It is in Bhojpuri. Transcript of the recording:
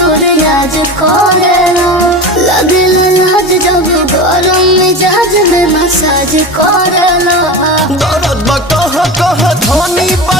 सूरज करेला लगल लाज जब गरम मिजाज में मसाज करेला दर्द बा कह कह धनी बा